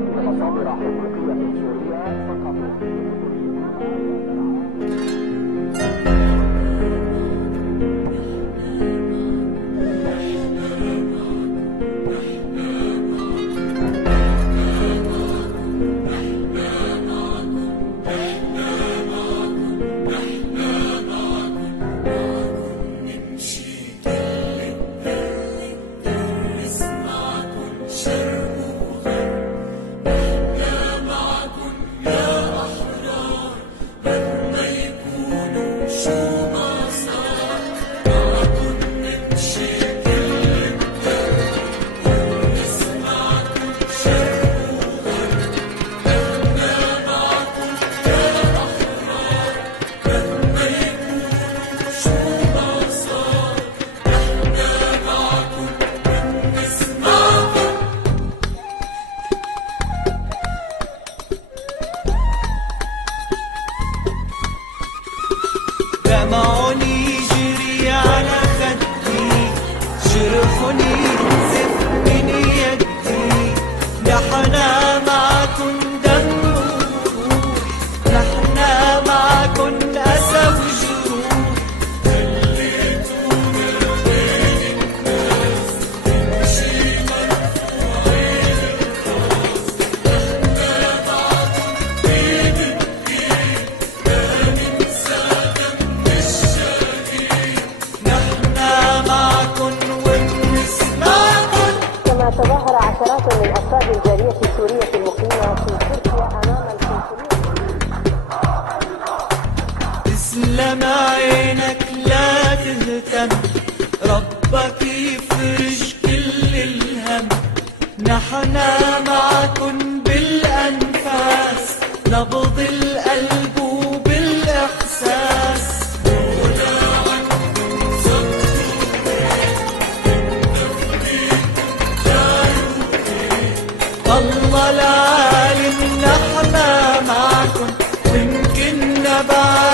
مصادر حقوقية في سوريا سقطوا دمعوني يجري على خدي، جرحني ينزف من يدي. نحنا معكن دم وروح، نحنا معكن أسى وجروح. خليتونا بين الناس نمشي مرفوعين الراس. نحنا معكن بين الدين، لا ننسى كما تظاهر عشرات من أفراد الجالية السورية المقيمة في تركيا أمام القنصلية. تسلم عينك لا تهتم، ربك يفرج كل الهم. نحنا معكن بالأنفاس، نبض القلب وبالإحساس. الله العالم نحنا معكن، وإن كنا بعاد